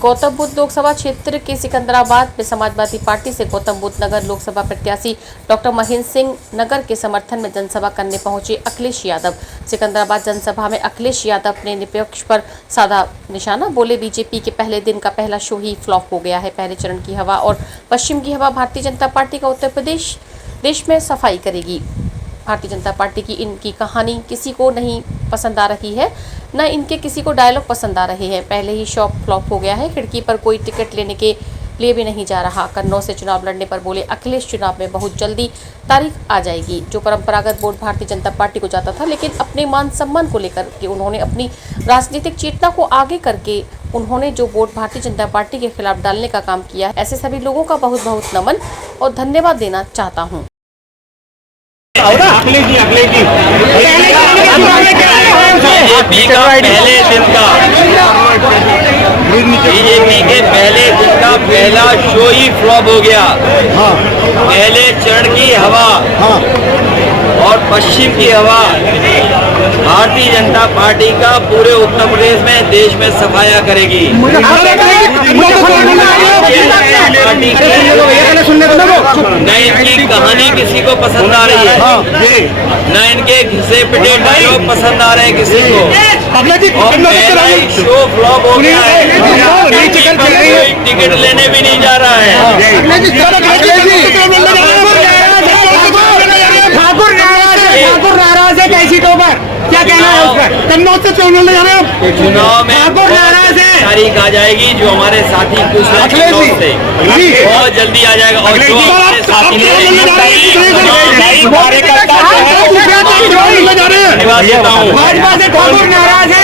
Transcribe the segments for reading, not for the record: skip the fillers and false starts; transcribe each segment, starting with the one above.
गौतम बुद्ध लोकसभा क्षेत्र के सिकंदराबाद में समाजवादी पार्टी से गौतम बुद्ध नगर लोकसभा प्रत्याशी डॉक्टर महेंद्र सिंह नगर के समर्थन में जनसभा करने पहुंचे अखिलेश यादव। सिकंदराबाद जनसभा में अखिलेश यादव ने निष्पक्ष पर साधा निशाना, बोले बीजेपी के पहले दिन का पहला शो ही फ्लॉप हो गया है। पहले चरण की हवा और पश्चिम की हवा भारतीय जनता पार्टी का उत्तर प्रदेश देश में सफाई करेगी। भारतीय जनता पार्टी की इनकी कहानी किसी को नहीं पसंद आ रही है, न इनके किसी को डायलॉग पसंद आ रहे हैं। पहले ही शो फ्लॉप हो गया है। खिड़की पर कोई टिकट लेने के लिए भी नहीं जा रहा। कन्नौज से चुनाव लड़ने पर बोले अखिलेश चुनाव में बहुत जल्दी तारीख आ जाएगी। जो परंपरागत वोट भारतीय जनता पार्टी को जाता था, लेकिन अपने मान सम्मान को लेकर के उन्होंने अपनी राजनीतिक चेतना को आगे करके उन्होंने जो वोट भारतीय जनता पार्टी के खिलाफ डालने का काम किया, ऐसे सभी लोगों का बहुत बहुत नमन और धन्यवाद देना चाहता हूँ। बीजेपी के पहले दिन का पहला शो ही फ्लॉप हो गया। पहले चरण की हवा और पश्चिम की हवा भारतीय जनता पार्टी का पूरे उत्तर प्रदेश में देश में सफाया करेगी। न इनकी कहानी किसी को पसंद आ रही है, न इनके घिसे पिटे डायलॉग पसंद आ रहे हैं किसी को। और पहला ही शो फ्लॉप हो गया है। टिकट लेने भी नहीं जा रहा है। ठाकुर नाराज है कई सीटों पर, क्या कहना है उस पर? कन्नौज से चुनाव ले जा रहे हैं। चुनाव में ठाकुर नाराज है, तारीख आ जाएगी। जो हमारे साथी पूछ रहे थे बहुत जल्दी आ जाएगा। और जो हमारे साथी भाजपा से ठाकुर नाराज है,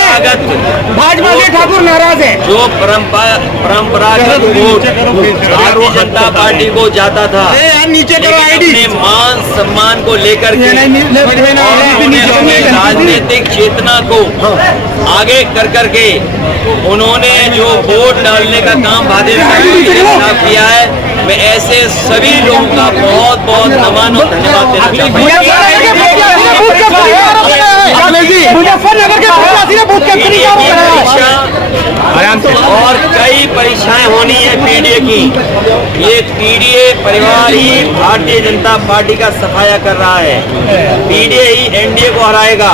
भाजपा से ठाकुर नाराज है। जो परंपरागत वोट भारतीय जनता पार्टी को जाता था, अपने मान सम्मान को लेकर के अपनी राजनीतिक चेतना को आगे कर करके उन्होंने जो वोट डालने का काम भारतीय जनता पार्टी के खिलाफ किया है, मैं ऐसे सभी लोगों का बहुत बहुत नमन और धन्यवाद देना चाहता हूँ। और कई परीक्षाएं होनी है पीडीए की। ये पीडीए परिवार ही भारतीय जनता पार्टी का सफाया कर रहा है। पीडीए ही एनडीए को हराएगा।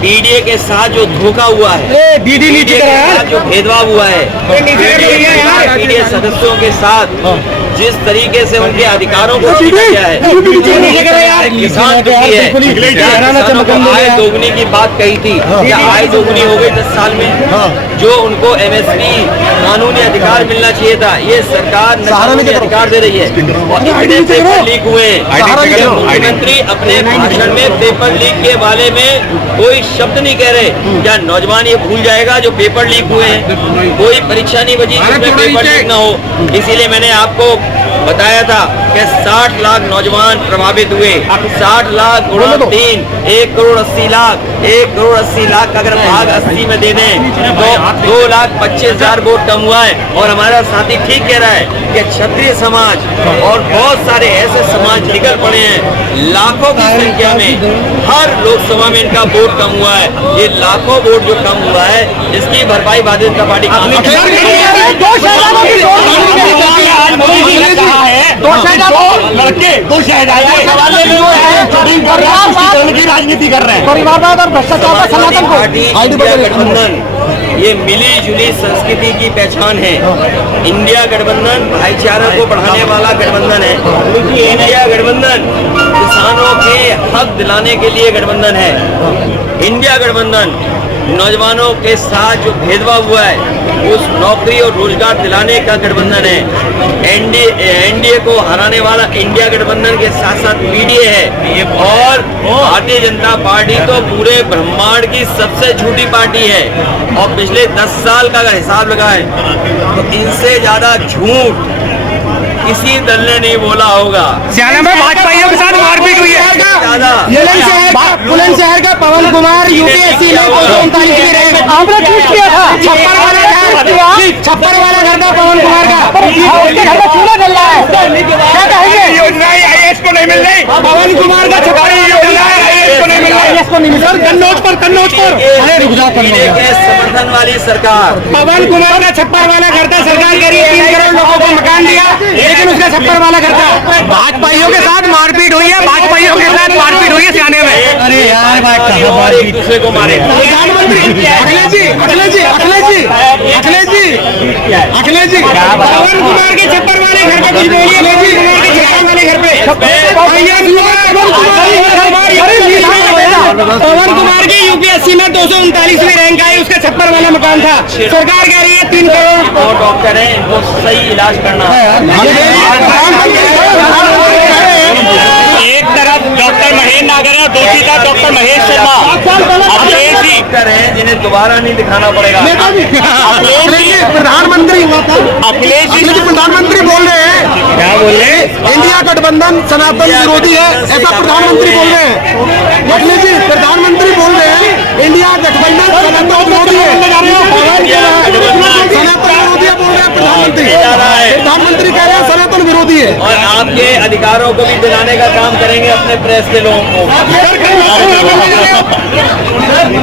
पीडीए के साथ जो धोखा हुआ है, पीडीए के साथ जो भेदभाव हुआ है, पीडीए सदस्यों के साथ जिस तरीके से उनके अधिकारों को छीना गया है, किसान दुखी है। किसानों को आय दोगुनी की बात कही थी, क्या आय दोगुनी हो गई 10 साल में? जो उनको एमएसपी कानूनी अधिकार मिलना चाहिए था, ये सरकार कानूनी अधिकार दे रही है। और इतने पेपर लीक हुए, मुख्यमंत्री अपने भाषण में पेपर लीक के बारे में कोई शब्द नहीं कह रहे। क्या नौजवान ये भूल जाएगा जो पेपर लीक हुए हैं? कोई परीक्षा नहीं बची जिसमें पेपर लीक ना हो। इसीलिए मैंने आपको बताया था कि 60 लाख नौजवान प्रभावित हुए। 60 लाख गुणा 3, 1 करोड़ 80 लाख। 1 करोड़ 80 लाख का अगर भाग 80 में दे दें तो 2,25,000 वोट कम हुआ है। और हमारा साथी ठीक कह रहा है कि क्षत्रिय समाज और बहुत सारे ऐसे समाज निकल पड़े हैं लाखों की संख्या में। हर लोकसभा में इनका वोट कम हुआ है। ये लाखों वोट जो कम हुआ है, इसकी भरपाई भारतीय जनता पार्टी दो की राजनीति कर रहे हैं। परिवारवाद और भ्रष्टाचार का समर्थन को इंडिया गठबंधन ये मिली जुली संस्कृति की पहचान है। इंडिया गठबंधन भाईचारा को बढ़ाने वाला गठबंधन है। इंडिया गठबंधन किसानों के हक दिलाने के लिए गठबंधन है। इंडिया गठबंधन नौजवानों के साथ जो भेदभाव हुआ है उस नौकरी और रोजगार दिलाने का गठबंधन है। एनडीए को हराने वाला इंडिया गठबंधन के साथ साथ पीडीए है। और भारतीय जनता पार्टी तो पूरे ब्रह्मांड की सबसे झूठी पार्टी है। और पिछले 10 साल का अगर हिसाब लगाए तो इनसे ज्यादा झूठ किसी दल ने नहीं बोला होगा। सियाना में भाजपाइयों के साथ मारपीट हुई है। बुलंदशहर का पवन कुमार यूपीएससी में 239 की रैंक, आपने ट्वीट किया था। छप्पर वाला करता पवन कुमार का? उसके घर में चूल्हा जल रहा है, क्या कहेंगे? योजना IAS को नहीं मिल रही, पवन कुमार का छप्पर योजना IAS को नहीं मिल रहा, IAS को नहीं मिल रहा। कन्नौज पर पीडीए के समर्थन वाली सरकार, पवन कुमार का छप्पर वाला घर था, सरकार कह रही है 3 करोड़ लोगों को मकान दिया, लेकिन उसका छप्पर वाला घर था। भाजपाइयों के साथ मारपीट हुई है, भाजपाइयों के साथ मारपीट हुई है सियाने में। अरे यार और एक दूसरे को मारे। प्रधानमंत्री अखिलेश जी पवन कुमार के छप्पर वाले घर पे कुछ बोलिए। पवन कुमार की यूपीएससी में 239वीं रैंक आई, उसका छप्पर वाला मकान था, सरकार कह रही है 3 करोड़। और डॉक्टर है, इनको सही इलाज करना है। एक तरफ डॉक्टर महेश नागर है, दूसरी तरफ डॉक्टर महेश शर्मा अखिलेश जी डॉक्टर हैं जिन्हें दोबारा नहीं दिखाना पड़ेगा। प्रधानमंत्री बोल रहे हैं, क्या बोल रहे हैं? इंडिया गठबंधन सनातन विरोधी है, ऐसा प्रधानमंत्री बोल रहे हैं। अखिलेश जी प्रधानमंत्री बोल रहे हैं इंडिया गठबंधन सनातन विरोधी है, सनातन विरोधी है बोल रहे हैं प्रधानमंत्री। प्रधानमंत्री कह रहे हैं सनातन विरोधी है। और आपके अधिकारों को भी दिलाने का काम करेंगे अपने प्रेस के लोगों को।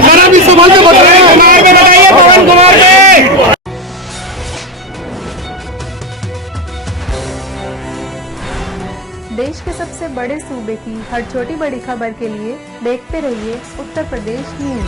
सर अभी सवाल पे बता रहे हैं, बताइए पवन कुमार पे। देश के सबसे बड़े सूबे की हर छोटी बड़ी खबर के लिए देखते रहिए उत्तर प्रदेश न्यूज।